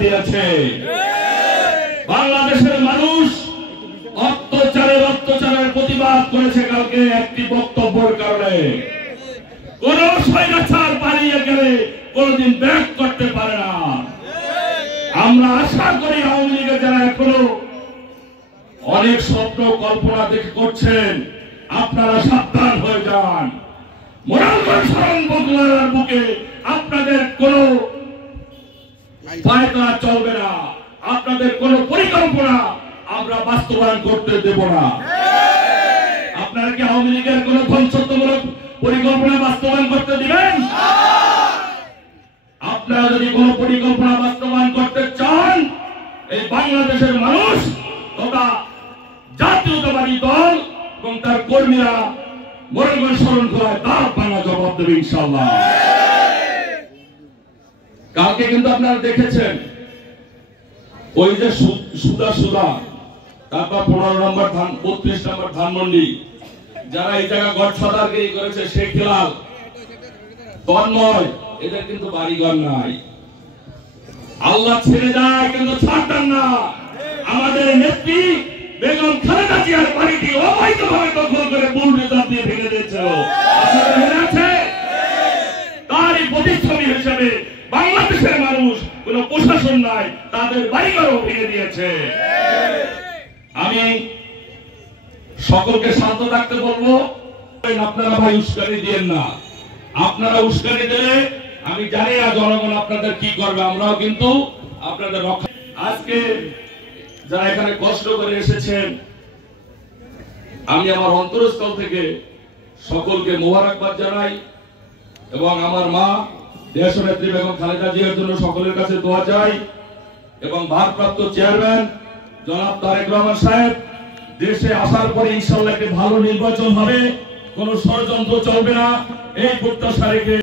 দিয়েছে। বাংলাদেশের মানুষ অত্যাচারের প্রতিবাদ করেছে কালকে একটি বক্তব্যের কারণে। কোন স্বৈরাচার পালিয়ে গেলে কোনদিন ব্যাক করতে পারে না। আমরা আশা করি আওয়ামী লীগের যারা এখনো অনেক স্বপ্ন কল্পনা দেখে করছেন, আপনারা সাবধান হয়ে যান। মোরালগঞ্জ শরণ বগুড়ার বুকে আপনাদের কোনো পায়তারা চলবে না, আপনাদের কোনো পরিকল্পনা আমরা বাস্তবায়ন করতে দেব না। আপনারা কি আওয়ামী লীগের কোন ধ্বংসাত্মক পরিকল্পনা বাস্তবায়ন করতে দিবেন? আপনারা যদি কোন পরিকল্পনা বাস্তবায়ন করতে চান, এই বাংলাদেশের মানুষ তথা জাতীয়তাবাদী দল এবং তার কর্মীরা মোরালগঞ্জ শরণ খোলায় দাঁত ভাঙা জবাব দেবে ইনশাআল্লাহ। কালকে কিন্তু আপনারা দেখেছেন ওই যে সুদা তারপর 15 নম্বর 32 নম্বর ধানমন্ডি যারা এই জায়গা গডফাদারগিরি করেছে, শেখ হেলাল, তন্ময়, এদের কিন্তু বাড়িঘর নাই। আল্লাহ ছেড়ে যায় কিন্তু ছাড়তেন না। আমাদের নেত্রী বেগম খালেদা জিয়ার বাড়িটি অবৈধভাবে দখল করে বুলডোজার দিয়ে ভেঙে দিয়েছিল। আপনাদের মনে আছে? তারই প্রতিচ্ছবি হিসেবে বাংলাদেশের মানুষ কোন প্রশাসন নাই, তাদের বাড়িঘরও ভেঙে দিয়েছে। আমি সকলকে শান্ত থাকতে বলবো, আপনারা ভাই উস্কানি দিয়েন না। আপনারা উস্কানি দিলে আমি জানি না জনগণ আপনাদের কি করবে। আমরাও কিন্তু আপনাদের রক্ষা। আজকে যারা এখানে কষ্ট করে এসেছেন, আমি আমার অন্তরস্থল থেকে সকলকে মোবারকবাদ জানাই এবং আমার মা দেশনেত্রী বেগম খালেদা জিয়ার জন্য সকলের কাছে দোয়া চাই এবং ভারপ্রাপ্ত চেয়ারম্যান জনাব তারেক রহমান সাহেব দেশে আসার পরে ইনশাআল্লাহ একটি ভালো নির্বাচন হবে, কোন ষড়যন্ত্র চলবে না, এই প্রত্যাশা রেখে